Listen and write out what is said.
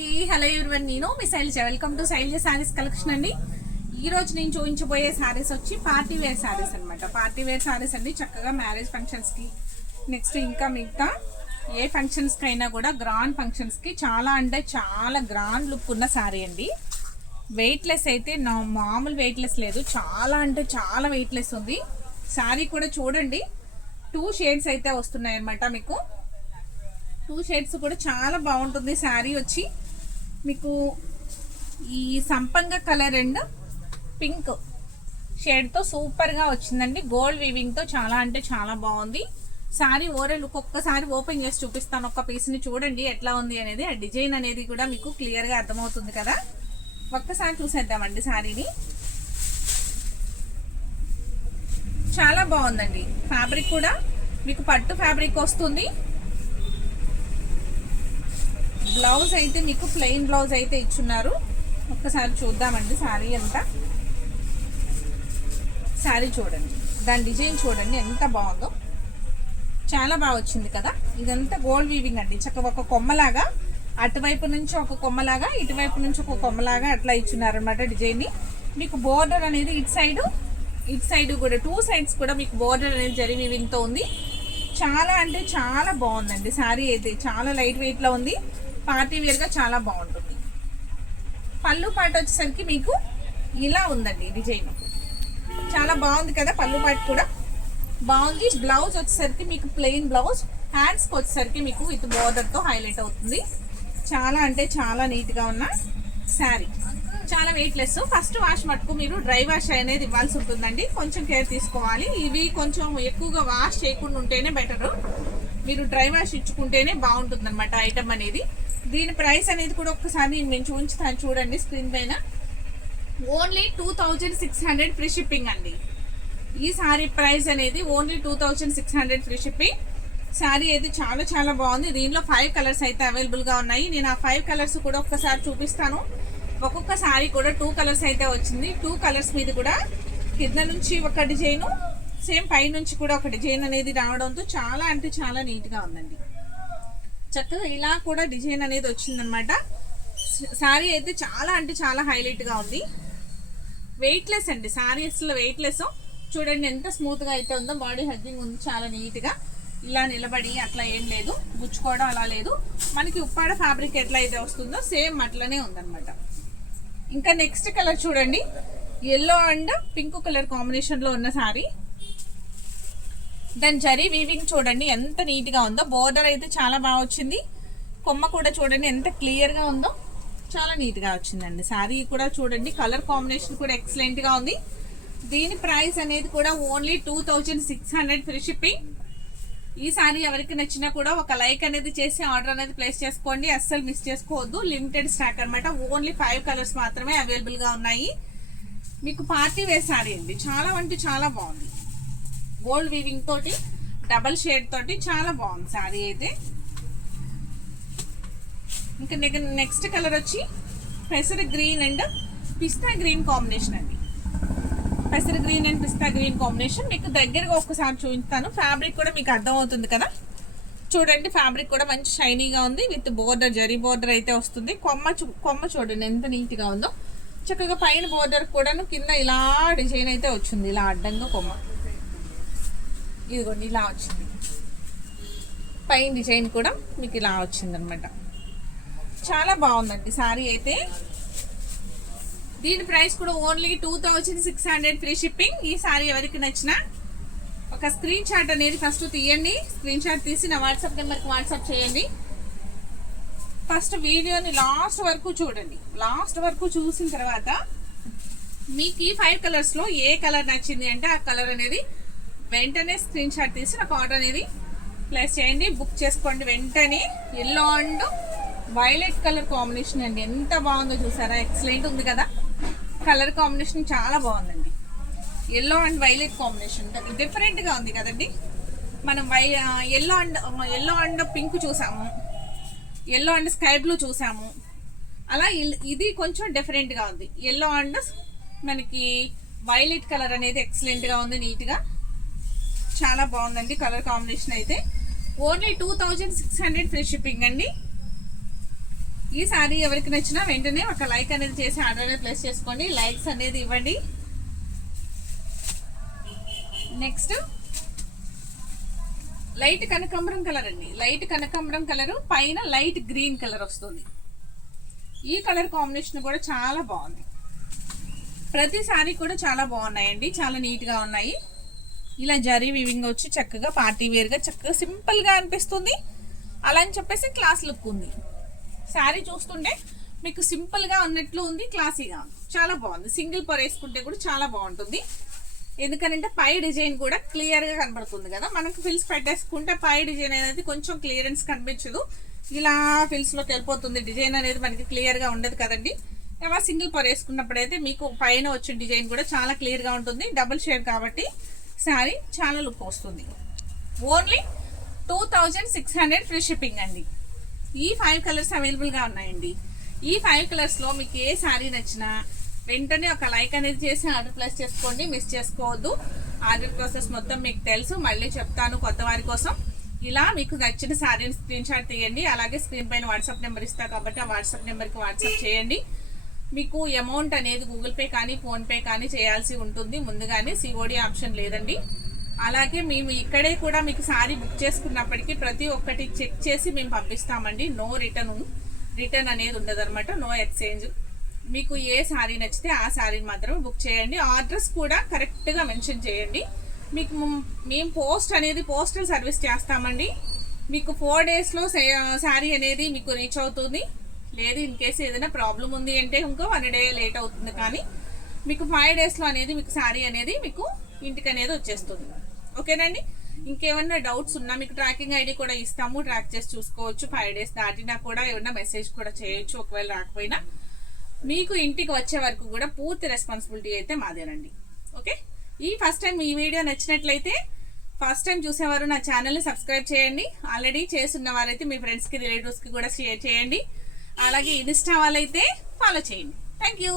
అండి. Hello everyone, నేను మీ Shailaja. Welcome to Shailaja Sarees collection అండి. ఈ రోజు నేను చూపించబోయే శారీస్ వచ్చి పార్టీ వేర్ శారీస్ అనమాట. పార్టీ వేర్ శారీస్ అండి, చక్కగా మ్యారేజ్ ఫంక్షన్స్కి, నెక్స్ట్ ఇంకా మిగతా ఏ ఫంక్షన్స్కి అయినా కూడా గ్రాండ్ ఫంక్షన్స్కి చాలా అంటే చాలా గ్రాండ్ లుక్ ఉన్న శారీ అండి. వెయిట్లెస్ అయితే మామూలు వెయిట్లెస్ లేదు, చాలా అంటే చాలా వెయిట్లెస్ ఉంది. శారీ కూడా చూడండి, 2 షేడ్స్ అయితే వస్తున్నాయి అన్నమాట. మీకు 2 షేడ్స్ కూడా చాలా బాగుంటుంది. శారీ వచ్చి మీకు ఈ సంపంగ కలర్ అండ్ పింక్ షేడ్తో సూపర్గా వచ్చిందండి. గోల్డ్ వీవింగ్తో చాలా అంటే చాలా బాగుంది. శారీ ఓవరాల్ ఒక్కొక్కసారి ఓపెన్ చేసి చూపిస్తాను. ఒక్క పీస్ని చూడండి ఎట్లా ఉంది అనేది. ఆ డిజైన్ అనేది కూడా మీకు క్లియర్గా అర్థమవుతుంది కదా. ఒక్కసారి చూసేద్దామండి. శారీని చాలా బాగుందండి. ఫ్యాబ్రిక్ కూడా మీకు పట్టు ఫ్యాబ్రిక్ వస్తుంది. బ్లౌజ్ అయితే మీకు ప్లెయిన్ బ్లౌజ్ అయితే ఇచ్చున్నారు. ఒక్కసారి చూద్దామండి శారీ అంతా. శారీ చూడండి, దాని డిజైన్ చూడండి ఎంత బాగుందో, చాలా బాగా వచ్చింది కదా. ఇదంతా గోల్డ్ వీవింగ్ అండి. చక్కగా ఒక కొమ్మలాగా, అటువైపు నుంచి ఒక కొమ్మలాగా, ఇటువైపు నుంచి ఒక కొమ్మలాగా అట్లా ఇచ్చున్నారనమాట డిజైన్ని. మీకు బోర్డర్ అనేది ఇటు సైడ్ కూడా 2 సైడ్స్ కూడా మీకు బోర్డర్ అనేది జరీ వీవింగ్తో ఉంది. చాలా అంటే చాలా బాగుందండి. శారీ అయితే చాలా లైట్ వెయిట్లో ఉంది. పార్టీ వేర్గా చాలా బాగుంటుంది. పళ్ళు పాట వచ్చేసరికి మీకు ఇలా ఉందండి డిజైన్, చాలా బాగుంది కదా. పళ్ళు పాట కూడా బాగుంది. బ్లౌజ్ వచ్చేసరికి మీకు ప్లెయిన్ బ్లౌజ్, హ్యాండ్స్కి వచ్చేసరికి మీకు విత్ బోర్డర్తో హైలైట్ అవుతుంది. చాలా అంటే చాలా నీట్గా ఉన్న శారీ, చాలా వెయిట్లెస్. ఫస్ట్ వాష్ మటుకు మీరు డ్రై వాష్ అనేది ఇవ్వాల్సి ఉంటుందండి. కొంచెం కేర్ తీసుకోవాలి. ఇవి కొంచెం ఎక్కువగా వాష్ చేయకుండా ఉంటేనే బెటరు. మీరు డ్రై వాష్ ఇచ్చుకుంటేనే బాగుంటుంది అనమాట ఐటమ్ అనేది. దీని ప్రైస్ అనేది కూడా ఒక్కసారి నేను చూపించుతాను చూడండి స్క్రీన్ పైన. ఓన్లీ 2600 ఫ్రీ షిప్పింగ్ అండి. ఈ శారీ ప్రైస్ అనేది ఓన్లీ 2600 ఫ్రీ షిప్పింగ్. శారీ అయితే చాలా చాలా బాగుంది. దీనిలో 5 కలర్స్ అయితే అవైలబుల్గా ఉన్నాయి. నేను ఆ 5 కలర్స్ కూడా ఒక్కసారి చూపిస్తాను. ఒక్కొక్క శారీ కూడా 2 కలర్స్ అయితే వచ్చింది. 2 కలర్స్ మీద కూడా కింద నుంచి ఒక డిజైను, సేమ్ పై నుంచి కూడా ఒక డిజైన్ అనేది రావడంతో చాలా అంటే చాలా నీట్గా ఉందండి. చక్కగా ఇలా కూడా డిజైన్ అనేది వచ్చిందనమాట. శారీ అయితే చాలా అంటే చాలా హైలైట్గా ఉంది. వెయిట్లెస్ అండి శారీ, అసలు వెయిట్లెస్. చూడండి ఎంత స్మూత్గా అయితే ఉందో. బాడీ హగ్గింగ్ ఉంది, చాలా నీట్గా. ఇలా నిలబడి అట్లా ఏం లేదు, గుచ్చుకోవడం అలా లేదు. మనకి ఉప్పాడ ఫ్యాబ్రిక్ ఎట్లా అయితే వస్తుందో సేమ్ అట్లనే ఉందన్నమాట. ఇంకా నెక్స్ట్ కలర్ చూడండి, ఎల్లో అండ్ పింక్ కలర్ కాంబినేషన్లో ఉన్న శారీ. దాని జరీ వీవింగ్ చూడండి ఎంత నీట్గా ఉందో. బోర్డర్ అయితే చాలా బాగా వచ్చింది. కొమ్మ కూడా చూడండి ఎంత క్లియర్గా ఉందో, చాలా నీట్గా వచ్చిందండి. శారీ కూడా చూడండి, కలర్ కాంబినేషన్ కూడా ఎక్సలెంట్గా ఉంది. దీని ప్రైస్ అనేది కూడా ఓన్లీ 2600 ఫ్రీ షిప్పింగ్. ఈ శారీ ఎవరికి నచ్చినా కూడా ఒక లైక్ అనేది చేసి ఆర్డర్ అనేది ప్లేస్ చేసుకోండి. అస్సలు మిస్ చేసుకోవద్దు. లిమిటెడ్ స్టాక్ అనమాట. ఓన్లీ 5 కలర్స్ మాత్రమే అవైలబుల్గా ఉన్నాయి. మీకు పార్టీ వేర్ శారీ అండి, చాలా అంటే చాలా బాగుంది. గోల్డ్ వీవింగ్ తోటి, డబల్ షేడ్ తోటి చాలా బాగుంది శారీ అయితే. ఇంకా నెక్స్ట్ కలర్ వచ్చి పెసర green and pista green combination అండి. పెసర green and pista green combination. మీకు దగ్గరగా ఒక్కసారి చూపిస్తాను. ఫ్యాబ్రిక్ కూడా మీకు అర్థమవుతుంది కదా. చూడండి ఫ్యాబ్రిక్ కూడా మంచి షైనీగా ఉంది. విత్ బోర్డర్, జరీ బోర్డర్ అయితే వస్తుంది. కొమ్మ చూడండి ఎంత నీట్గా ఉందో. చక్కగా పైన బోర్డర్ కూడాను, కింద ఇలా డిజైన్ అయితే వచ్చింది. ఇలా అడ్డంగా కొమ్మ ఇదిగోండి ఇలా వచ్చింది. పైన డిజైన్ కూడా మీకు ఇలా వచ్చింది అనమాట. చాలా బాగుందండి శారీ అయితే. దీని ప్రైస్ కూడా ఓన్లీ 2600 ఫ్రీ షిప్పింగ్. ఈ శారీ ఎవరికి నచ్చినా ఒక స్క్రీన్ షాట్ అనేది ఫస్ట్ తీయండి. స్క్రీన్ షాట్ తీసి నా వాట్సాప్ నెంబర్కి వాట్సాప్ చేయండి. ఫస్ట్ వీడియోని లాస్ట్ వరకు చూడండి. లాస్ట్ వరకు చూసిన తర్వాత మీకు ఈ 5 కలర్స్లో ఏ కలర్ నచ్చింది అంటే ఆ కలర్ అనేది వెంటనే స్క్రీన్ షాట్ తీసి నాకు ఆర్డర్ అనేది ప్లేస్ చేయండి. బుక్ చేసుకోండి వెంటనే. Yellow and violet colour combination అండి, ఎంత బాగుందో చూసారా. ఎక్సలెంట్ ఉంది కదా. కలర్ కాంబినేషన్ చాలా బాగుందండి. ఎల్లో అండ్ వైలెట్ కాంబినేషన్ డిఫరెంట్గా ఉంది కదండి. మనం ఎల్లో అండ్ పింక్ చూసాము, ఎల్లో అండ్ స్కై బ్లూ చూసాము. అలా ఇది కొంచెం డిఫరెంట్గా ఉంది. ఎల్లో అండ్ మనకి వైలెట్ కలర్ అనేది ఎక్సలెంట్గా ఉంది, నీట్గా చాలా బాగుందండి. కలర్ కాంబినేషన్ అయితే ఓన్లీ 2600 ఫ్రీ షిప్పింగ్ అండి. ఈ సారీ ఎవరికి నచ్చినా వెంటనే ఒక లైక్ అనేది చేసి ఆర్డర్ అనేది ప్లేస్ చేసుకోండి. లైక్స్ అనేది ఇవ్వండి. నెక్స్ట్ లైట్ కనకాంబరం కలర్ అండి. లైట్ కనకాంబరం కలరు పైన లైట్ గ్రీన్ కలర్ వస్తుంది. ఈ కలర్ కాంబినేషన్ కూడా చాలా బాగుంది. ప్రతి సారీ కూడా చాలా బాగున్నాయండి, చాలా నీట్గా ఉన్నాయి. ఇలా జరీ వీవింగ్ వచ్చి చక్కగా పార్టీ వేర్గా చక్కగా సింపుల్గా అనిపిస్తుంది. అలా అని చెప్పేసి క్లాస్ లుక్ ఉంది. శారీ చూస్తుంటే మీకు సింపుల్గా ఉన్నట్లు ఉంది, క్లాసీగా చాలా బాగుంది. సింగిల్ పొర వేసుకుంటే కూడా చాలా బాగుంటుంది. ఎందుకంటే పై డిజైన్ కూడా క్లియర్గా కనబడుతుంది కదా. మనకు ఫిల్స్ పెట్టేసుకుంటే పై డిజైన్ అనేది కొంచెం క్లియరెన్స్ కనిపించదు. ఇలా ఫిల్స్లోకి వెళ్ళిపోతుంది. డిజైన్ అనేది మనకి క్లియర్గా ఉండదు కదండి. ఏమో సింగిల్ పొర వేసుకున్నప్పుడు అయితే మీకు పైన వచ్చిన డిజైన్ కూడా చాలా క్లియర్గా ఉంటుంది. డబుల్ షేడ్ కాబట్టి శారీ చాలా లుక్ వస్తుంది. ఓన్లీ 2600 ఫ్రీ షిప్పింగ్ అండి. ఈ 5 కలర్స్ అవైలబుల్గా ఉన్నాయండి. ఈ 5 కలర్స్లో మీకు ఏ శారీ నచ్చినా వెంటనే ఒక లైక్ అనేది చేసి ఆర్డర్ ప్లేస్ చేసుకోండి. మిస్ చేసుకోవద్దు. ఆర్డర్ ప్రాసెస్ మొత్తం మీకు తెలుసు, మళ్ళీ చెప్తాను కొత్త వారి కోసం. ఇలా మీకు నచ్చిన శారీని స్క్రీన్ షాట్ తీయండి. అలాగే స్క్రీన్ పైన వాట్సాప్ నెంబర్ ఇస్తా కాబట్టి ఆ వాట్సాప్ నెంబర్కి వాట్సాప్ చేయండి. మీకు అమౌంట్ అనేది గూగుల్ పే కానీ ఫోన్పే కానీ చేయాల్సి ఉంటుంది. ముందుగానే సిఓడి ఆప్షన్ లేదండి. అలాగే మేము ఇక్కడే కూడా మీకు శారీ బుక్ చేసుకున్నప్పటికీ ప్రతి ఒక్కటి చెక్ చేసి మేము పంపిస్తామండి. నో రిటర్న్ అనేది ఉండదు అనమాట. No exchange. మీకు ఏ శారీ నచ్చితే ఆ శారీని మాత్రమే బుక్ చేయండి. అడ్రస్ కూడా కరెక్ట్గా మెన్షన్ చేయండి. మీకు మేము పోస్టల్ సర్వీస్ చేస్తామండి. మీకు 4 డేస్లో శారీ అనేది మీకు రీచ్ అవుతుంది. లేదు ఇన్ కేసు ఏదైనా ప్రాబ్లం ఉంది అంటే ఇంకో 1 డే లేట్ అవుతుంది. కానీ మీకు 5 డేస్లో అనేది మీకు శారీ అనేది మీకు ఇంటికి అనేది వచ్చేస్తుంది. ఓకేనండి. ఇంకేమన్నా డౌట్స్ ఉన్నా మీకు ట్రాకింగ్ ఐడి కూడా ఇస్తాము. ట్రాక్ చేసి చూసుకోవచ్చు. 5 డేస్ దాటినా కూడా ఏమన్నా మెసేజ్ కూడా చేయొచ్చు. ఒకవేళ రాకపోయినా మీకు ఇంటికి వచ్చే వరకు కూడా పూర్తి రెస్పాన్సిబిలిటీ అయితే మాదేనండి. ఓకే. ఈ ఫస్ట్ టైం ఈ వీడియో నచ్చినట్లయితే ఫస్ట్ టైం చూసేవారు నా ఛానల్ని సబ్స్క్రైబ్ చేయండి. ఆల్రెడీ చేస్తున్న వారైతే మీ ఫ్రెండ్స్కి రిలేటివ్స్కి కూడా షేర్ చేయండి. అలాగే ఇన్స్టా వాళ్ళైతే ఫాలో చేయండి. Thank you.